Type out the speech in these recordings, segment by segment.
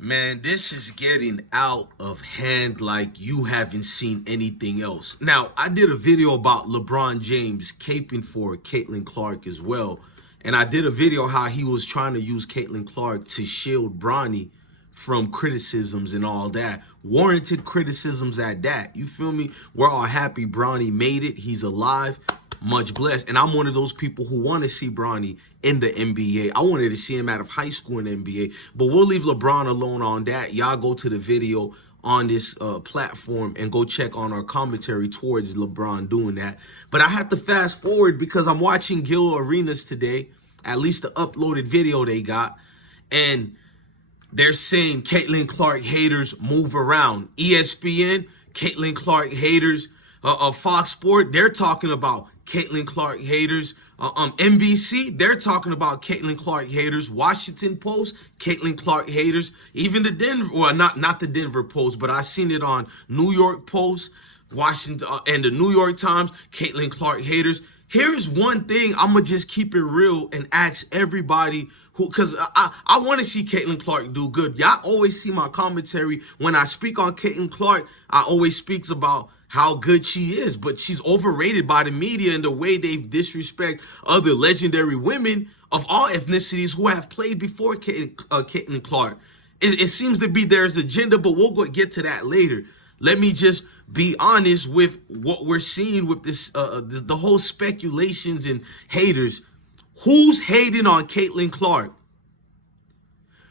Man, this is getting out of hand like you haven't seen anything else. Now, I did a video about LeBron James caping for Caitlin Clark as well. And I did a video how he was trying to use Caitlin Clark to shield Bronny from criticisms and all that. Warranted criticisms at that. You feel me? We're all happy Bronny made it. He's alive. Much blessed. And I'm one of those people who want to see Bronny in the NBA. I wanted to see him out of high school in the NBA. But we'll leave LeBron alone on that. Y'all go to the video on this platform and go check on our commentary towards LeBron doing that. But I have to fast forward because I'm watching Gil Arenas today, at least the uploaded video they got. And they're saying Caitlin Clark haters move around. ESPN, Caitlin Clark haters. Fox Sport, they're talking about Caitlin Clark haters. NBC, they're talking about Caitlin Clark haters. Washington Post, Caitlin Clark haters. Even the Denver, well, not the Denver Post, but I seen it on New York Post, Washington, and the New York Times, Caitlin Clark haters. Here's one thing, I'm going to just keep it real and ask everybody who, because I want to see Caitlin Clark do good. Y'all always see my commentary. When I speak on Caitlin Clark, I always speaks about how good she is, but she's overrated by the media and the way they disrespect other legendary women of all ethnicities who have played before Caitlin Clark. It seems to be there's agenda, but we'll get to that later. Let me just be honest with what we're seeing with this, the whole speculations and haters. Who's hating on Caitlin Clark?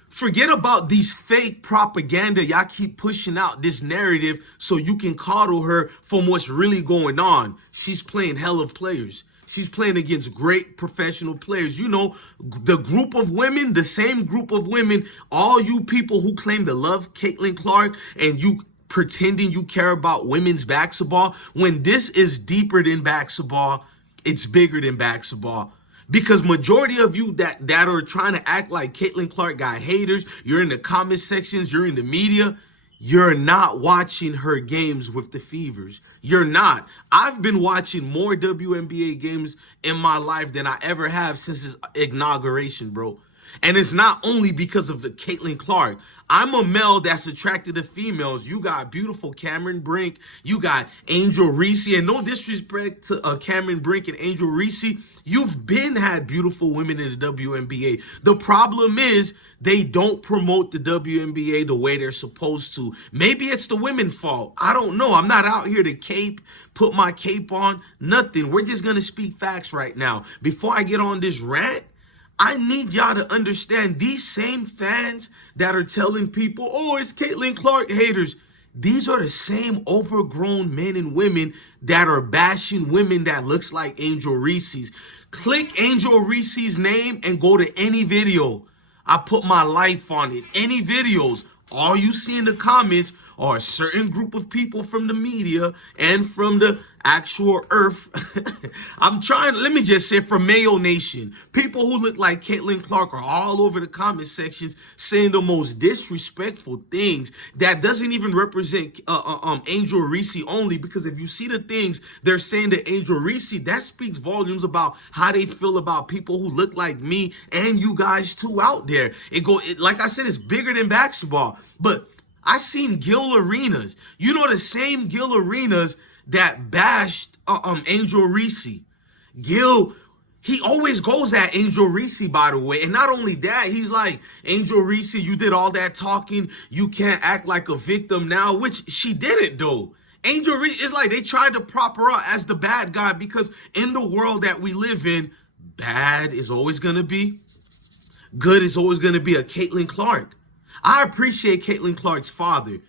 Forget about these fake propaganda. Y'all keep pushing out this narrative so you can coddle her from what's really going on. She's playing hell of players. She's playing against great professional players. You know, the group of women, the same group of women, all you people who claim to love Caitlin Clark and you pretending you care about women's basketball, when this is deeper than basketball, it's bigger than basketball. Because majority of you that are trying to act like Caitlin Clark got haters, you're in the comment sections, you're in the media, you're not watching her games with the Fevers. You're not. I've been watching more WNBA games in my life than I ever have since its inauguration, bro. And it's not only because of the Caitlin Clark. I'm a male that's attracted to females. You got beautiful Cameron Brink. You got Angel Reese. And no disrespect to Cameron Brink and Angel Reese. You've been had beautiful women in the WNBA. The problem is they don't promote the WNBA the way they're supposed to. Maybe it's the women's fault. I don't know. I'm not out here to put my cape on. Nothing. We're just going to speak facts right now. Before I get on this rant, I need y'all to understand these same fans that are telling people, oh, it's Caitlin Clark haters. These are the same overgrown men and women that are bashing women that looks like Angel Reese's. Click Angel Reese's name and go to any video. I put my life on it. Any videos. All you see in the comments are a certain group of people from the media and from the actual earth. Let me just say, from Mayo Nation, people who look like Caitlin Clark are all over the comment sections saying the most disrespectful things that doesn't even represent Angel Reese only, because if you see the things they're saying to Angel Reese, that speaks volumes about how they feel about people who look like me and you guys too out there. Like I said, it's bigger than basketball. But I seen Gil Arenas. You know, the same Gil Arenas that bashed Angel Reese. Gil, he always goes at Angel Reese, by the way. And not only that, he's like, Angel Reese, you did all that talking. You can't act like a victim now, which she didn't do. Angel Reese, it's like they tried to prop her up as the bad guy because in the world that we live in, bad is always going to be. Good is always going to be a Caitlin Clark. I appreciate Caitlin Clark's father.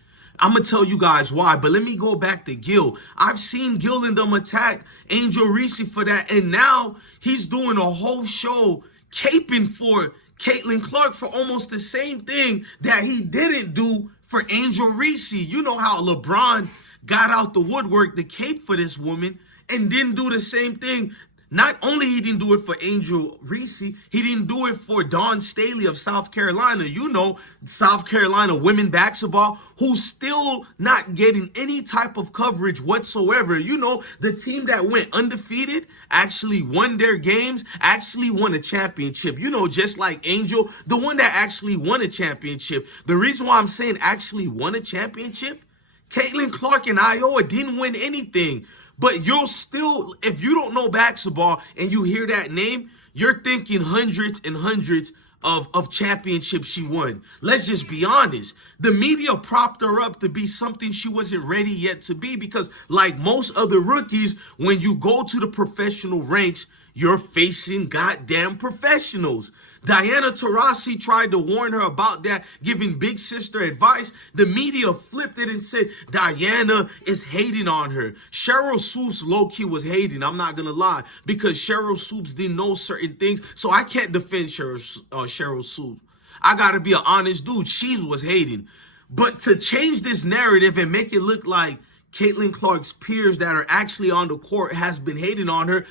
I'm going to tell you guys why, but let me go back to Gil. I've seen Gil and them attack Angel Reese for that, and now he's doing a whole show caping for Caitlin Clark for almost the same thing that he didn't do for Angel Reese. You know how LeBron got out the woodwork to cape for this woman and didn't do the same thing Not only he didn't do it for Angel Reese, he didn't do it for Dawn Staley of South Carolina. You know, South Carolina women basketball, who's still not getting any type of coverage whatsoever. You know, the team that went undefeated, actually won their games, actually won a championship. You know, just like Angel, the one that actually won a championship. The reason why I'm saying actually won a championship, Caitlin Clark and Iowa didn't win anything. But you'll still, if you don't know basketball and you hear that name, you're thinking hundreds and hundreds of championships she won. Let's just be honest. The media propped her up to be something she wasn't ready yet to be, because like most other rookies, when you go to the professional ranks, you're facing goddamn professionals. Diana Taurasi tried to warn her about that, giving big sister advice. The media flipped it and said Diana is hating on her. Cheryl Swoops low-key was hating, I'm not gonna lie, because Cheryl Swoops didn't know certain things. So I can't defend Cheryl Swoops. I gotta be an honest dude. She was hating. But to change this narrative and make it look like Caitlin Clark's peers that are actually on the court has been hating on her,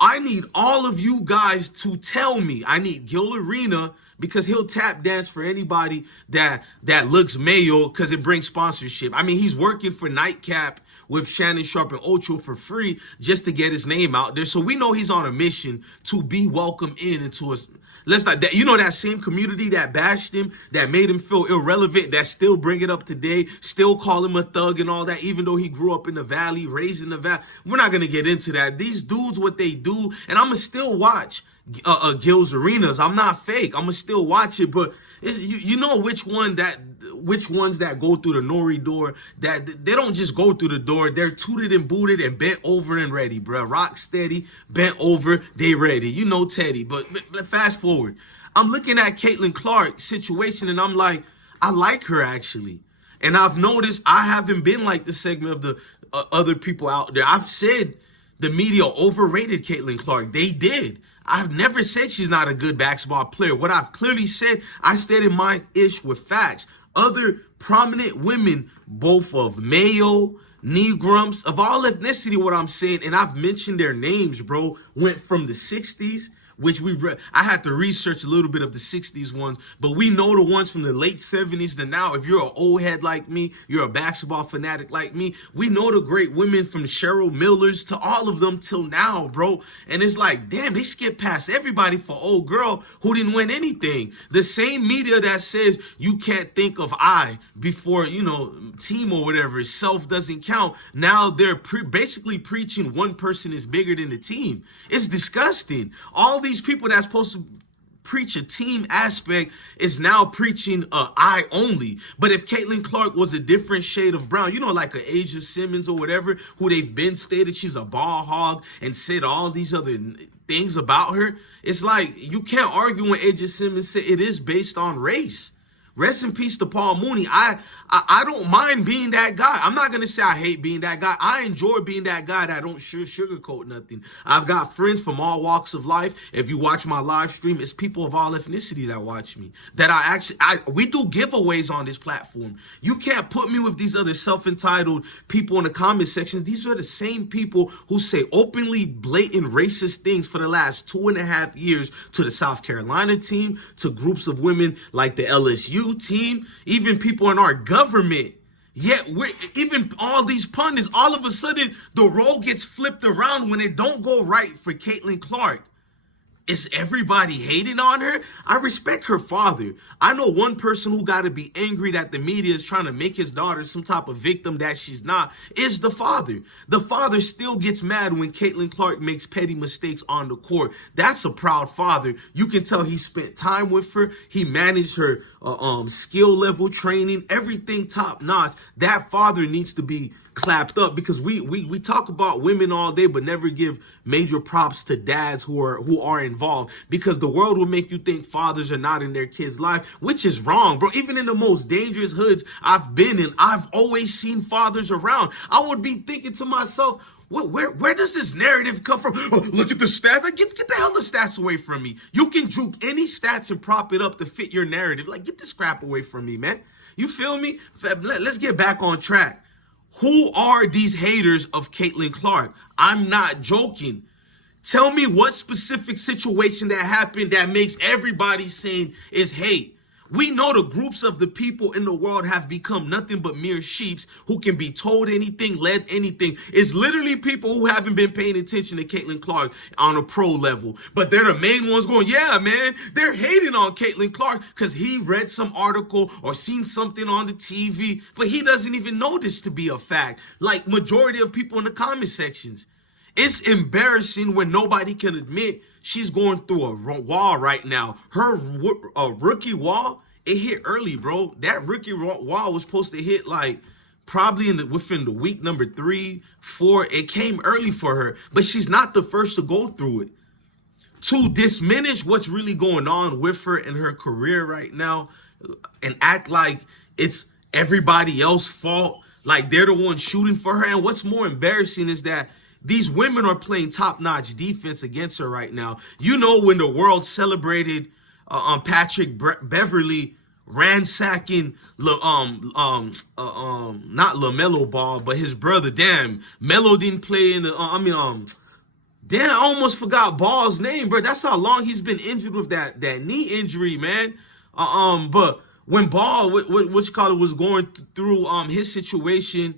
I need all of you guys to tell me. I need Gil Arena, because he'll tap dance for anybody that looks male, because it brings sponsorship. I mean, he's working for Nightcap with Shannon Sharp and Ocho for free just to get his name out there. So we know he's on a mission to be welcomed into us. Let's not, that, you know, that same community that bashed him, that made him feel irrelevant, that still bring it up today, still call him a thug and all that, even though he grew up in the valley, raised in the valley. We're not going to get into that. These dudes, what they do, and I'm going to still watch Gil's Arenas. I'm not fake. I'm going to still watch it, but you know which ones that go through the Nori door, that they don't just go through the door, they're tooted and booted and bent over and ready, bro. Rock steady, bent over, they ready. You know Teddy. But fast forward, I'm looking at Caitlin Clark's situation and I'm like, I like her actually. And I've noticed I haven't been like the segment of the other people out there. I've said the media overrated Caitlin Clark. They did. I've never said she's not a good basketball player. What I've clearly said, I stated my ish with facts. Other prominent women, both of Mayo, Negrums, of all ethnicity, what I'm saying, and I've mentioned their names, bro, went from the 60s, which I had to research a little bit of the 60s ones, but we know the ones from the late 70s to now. If you're an old head like me, you're a basketball fanatic like me, we know the great women from Cheryl Millers to all of them till now, bro. And it's like, damn, they skip past everybody for old girl who didn't win anything. The same media that says you can't think of I before, you know, team or whatever, self doesn't count. Now they're basically preaching one person is bigger than the team. It's disgusting. All these people that's supposed to preach a team aspect is now preaching I only. But if Caitlin Clark was a different shade of brown, you know, like a Asia Simmons or whatever, who they've been stated she's a ball hog and said all these other things about her, it's like you can't argue when Asia Simmons said it is based on race. Rest in peace to Paul Mooney. I don't mind being that guy. I'm not going to say I hate being that guy. I enjoy being that guy that don't sugarcoat nothing. I've got friends from all walks of life. If you watch my live stream, it's people of all ethnicity that watch me. That we do giveaways on this platform. You can't put me with these other self-entitled people in the comment sections. These are the same people who say openly blatant racist things for the last 2.5 years to the South Carolina team, to groups of women like the LSU team, even people in our government. Yet even all these pundits, all of a sudden the role gets flipped around when it don't go right for Caitlin Clark. Is everybody hating on her? I respect her father. I know one person who got to be angry that the media is trying to make his daughter some type of victim that she's not, is the father. The father still gets mad when Caitlin Clark makes petty mistakes on the court. That's a proud father. You can tell he spent time with her. He managed her skill level, training, everything top notch. That father needs to be clapped up, because we talk about women all day but never give major props to dads who are involved, because the world will make you think fathers are not in their kids' life, which is wrong, bro. Even in the most dangerous hoods I've been in, I've always seen fathers around. I would be thinking to myself, where does this narrative come from? Oh, look at the stats. Like, get the hell the stats away from me. You can juke any stats and prop it up to fit your narrative. Like, get this crap away from me, man. You feel me? Let's get back on track. Who are these haters of Caitlin Clark? I'm not joking. Tell me what specific situation that happened that makes everybody saying is hate. We know the groups of the people in the world have become nothing but mere sheeps who can be told anything, led anything. It's literally people who haven't been paying attention to Caitlin Clark on a pro level. But they're the main ones going, yeah, man, they're hating on Caitlin Clark because he read some article or seen something on the TV, but he doesn't even know this to be a fact. Like majority of people in the comment sections. It's embarrassing when nobody can admit she's going through a wall right now. Her rookie wall, it hit early, bro. That rookie wall was supposed to hit like probably within the week number 3, 4. It came early for her, but she's not the first to go through it. To diminish what's really going on with her in her career right now and act like it's everybody else's fault, like they're the ones shooting for her. And what's more embarrassing is that these women are playing top-notch defense against her right now. You know, when the world celebrated Patrick Beverly ransacking not LaMelo Ball, but his brother. Damn, Melo didn't play in the. Damn, I almost forgot Ball's name, bro. That's how long he's been injured with that knee injury, man. But when Ball, was going through his situation.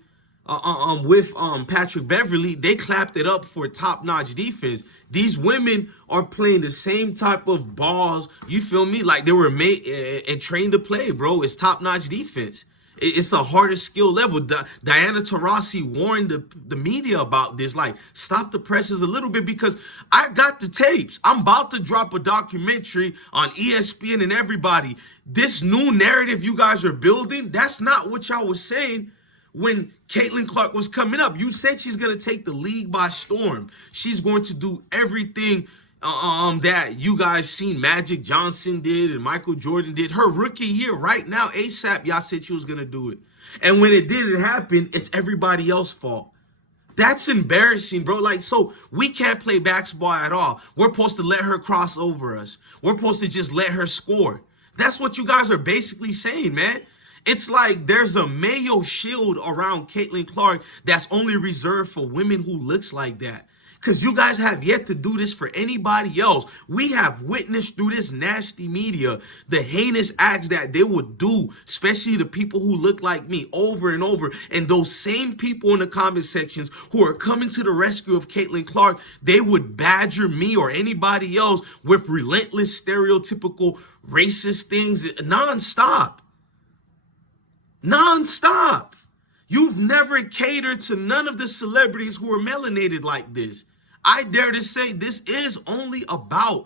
With Patrick Beverly, they clapped it up for top-notch defense. These women are playing the same type of balls, you feel me? Like they were made and trained to play, bro. It's top-notch defense. It's a harder skill level. Diana Taurasi warned the media about this. Like, stop the presses a little bit because I got the tapes. I'm about to drop a documentary on ESPN and everybody. This new narrative you guys are building, that's not what y'all was saying. When Caitlin Clark was coming up, you said she's going to take the league by storm. She's going to do everything that you guys seen Magic Johnson did and Michael Jordan did. Her rookie year right now, ASAP, y'all said she was going to do it. And when it didn't happen, it's everybody else's fault. That's embarrassing, bro. Like, so we can't play basketball at all. We're supposed to let her cross over us. We're supposed to just let her score. That's what you guys are basically saying, man. It's like there's a Mayo shield around Caitlin Clark that's only reserved for women who looks like that. Because you guys have yet to do this for anybody else. We have witnessed through this nasty media the heinous acts that they would do, especially the people who look like me, over and over. And those same people in the comment sections who are coming to the rescue of Caitlin Clark, they would badger me or anybody else with relentless, stereotypical, racist things nonstop. Nonstop. You've never catered to none of the celebrities who are melanated like this. I dare to say this is only about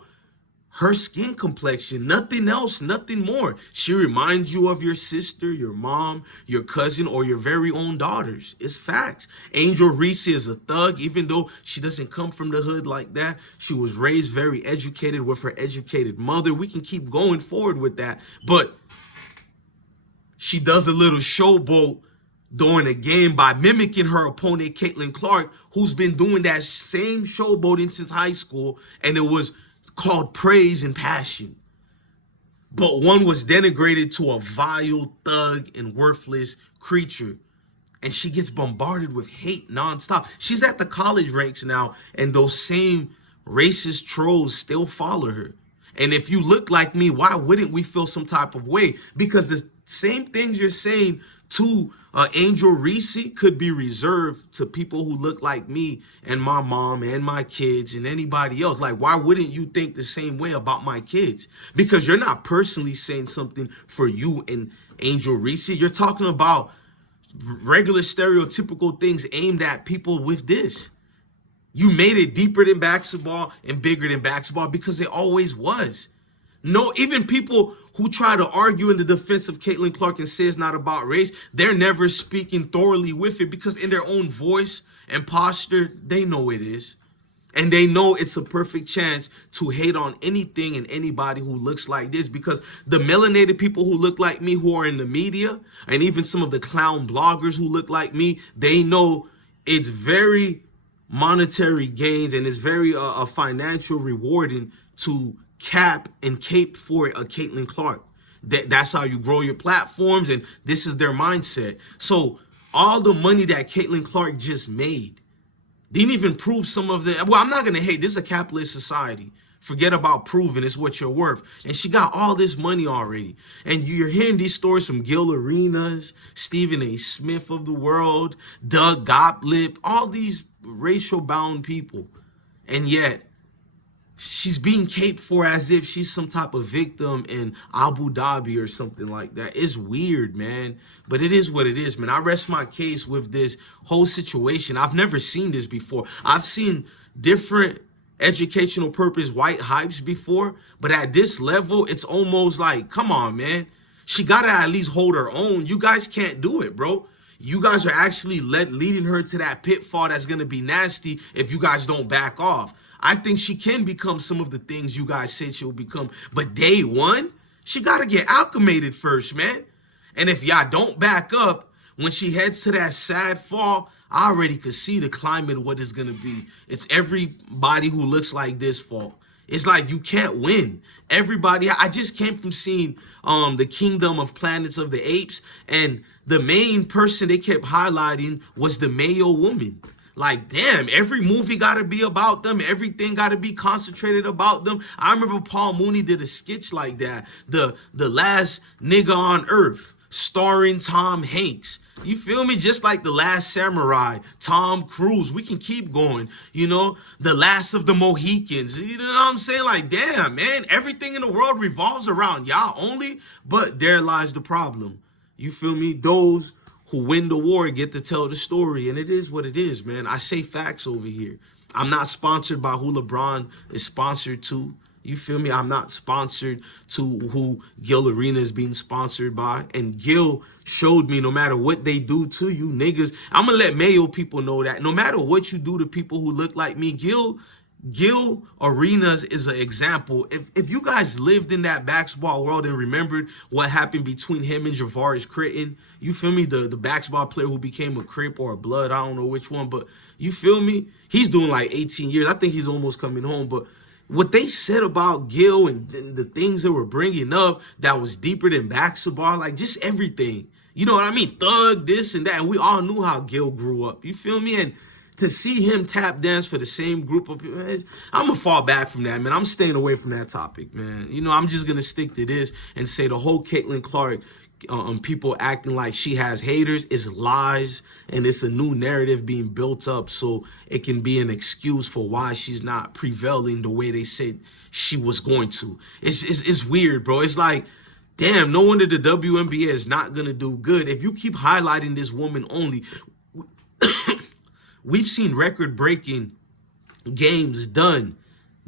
her skin complexion, nothing else, nothing more. She reminds you of your sister, your mom, your cousin, or your very own daughters. It's facts. Angel Reese is a thug, even though she doesn't come from the hood like that. She was raised very educated with her educated mother. We can keep going forward with that, but she does a little showboat during a game by mimicking her opponent, Caitlin Clark, who's been doing that same showboating since high school, and it was called praise and passion. But one was denigrated to a vile thug and worthless creature, and she gets bombarded with hate nonstop. She's at the college ranks now, and those same racist trolls still follow her. And if you look like me, why wouldn't we feel some type of way? Because the same things you're saying to Angel Reese could be reserved to people who look like me and my mom and my kids and anybody else. Like, why wouldn't you think the same way about my kids? Because you're not personally saying something for you and Angel Reese. You're talking about regular stereotypical things aimed at people with this. You made it deeper than basketball and bigger than basketball because it always was. No, even people who try to argue in the defense of Caitlin Clark and say it's not about race, they're never speaking thoroughly with it because in their own voice and posture, they know it is. And they know it's a perfect chance to hate on anything and anybody who looks like this because the melanated people who look like me who are in the media and even some of the clown bloggers who look like me, they know it's very monetary gains and it's very financial rewarding to cap and cape for a Caitlin Clark. That's how you grow your platforms, and this is their mindset. So all the money that Caitlin Clark just made, Didn't even prove some of the. Well, I'm not gonna hate. This is a capitalist society. Forget about proving it's what you're worth. And she got all this money already. And you're hearing these stories from Gil Arenas, Stephen A. Smith of the world, Doug Gottlieb, all these racial bound people. And yet, she's being caped for as if she's some type of victim in Abu Dhabi or something like that. It's weird, man. But it is what it is, man. I rest my case with this whole situation. I've never seen this before. I've seen different educational purpose white hypes before, but at this level, it's almost like, come on, man. She got to at least hold her own. You guys can't do it, bro. You guys are actually leading her to that pitfall that's going to be nasty if you guys don't back off. I think she can become some of the things you guys said she'll become. But day one, she got to get acclimated first, man. And if y'all don't back up, when she heads to that sad fall, I already could see the climate of what it's going to be. It's everybody who looks like this fault. It's like you can't win. Everybody, I just came from seeing the Kingdom of Planets of the Apes, and the main person they kept highlighting was the Mayo woman. Like, damn, every movie got to be about them. Everything got to be concentrated about them. I remember Paul Mooney did a sketch like that. The Last Nigga on Earth, starring Tom Hanks. You feel me? Just like The Last Samurai, Tom Cruise. We can keep going. You know, The Last of the Mohicans. You know what I'm saying? Like, damn, man, everything in the world revolves around y'all only. But there lies the problem. You feel me? Those who win the war get to tell the story. And it is what it is, man. I say facts over here. I'm not sponsored by who LeBron is sponsored to. You feel me? I'm not sponsored to who Gil Arena is being sponsored by. And Gil showed me no matter what they do to you, niggas, I'm going to let Mayo people know that. No matter what you do to people who look like me, Gil Arenas is an example. If you guys lived in that basketball world and remembered what happened between him and Javaris Critton, you feel me? The basketball player who became a Crip or a Blood, I don't know which one, but you feel me? He's doing like 18 years. I think he's almost coming home, but what they said about Gil and the things they were bringing up that was deeper than basketball, like just everything. You know what I mean? Thug, this and that. And we all knew how Gil grew up. You feel me? And to see him tap dance for the same group of people, I'm going to fall back from that, man. I'm staying away from that topic, man. You know, I'm just going to stick to this and say the whole Caitlin Clark, people acting like she has haters is lies, and it's a new narrative being built up so it can be an excuse for why she's not prevailing the way they said she was going to. It's weird, bro. It's like, damn, no wonder the WNBA is not going to do good. If you keep highlighting this woman only, we've seen record-breaking games done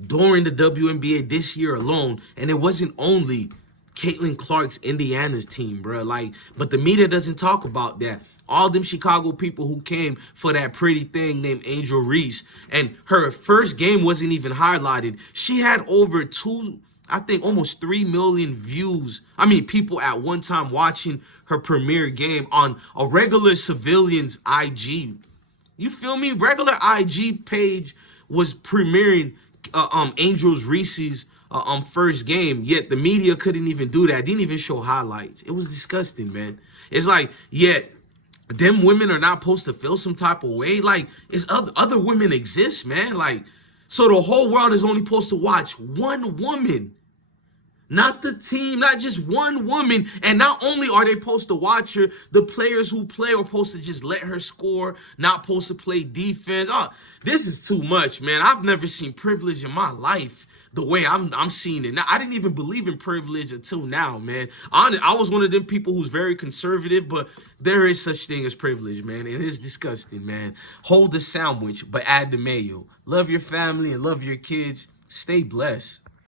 during the WNBA this year alone, and it wasn't only Caitlin Clark's Indiana's team, bro. Like, but the media doesn't talk about that. All them Chicago people who came for that pretty thing named Angel Reese, and her first game wasn't even highlighted. She had over almost 3 million views. I mean, people at one time watching her premiere game on a regular civilian's IG. You feel me? Regular IG page was premiering Angel Reese's first game, yet the media couldn't even do that. Didn't even show highlights. It was disgusting, man. It's like, yet them women are not supposed to feel some type of way. Like, it's other women exist, man. Like, so the whole world is only supposed to watch one woman, not the team, not just one woman. And not only are they supposed to watch her, the players who play are supposed to just let her score, not supposed to play defense. Oh, this is too much, man. I've never seen privilege in my life the way I'm seeing it now. I didn't even believe in privilege until now, man. I was one of them people who's very conservative, but there is such thing as privilege, man. It is disgusting, man. Hold the sandwich, but add the mayo. Love your family and love your kids. Stay blessed.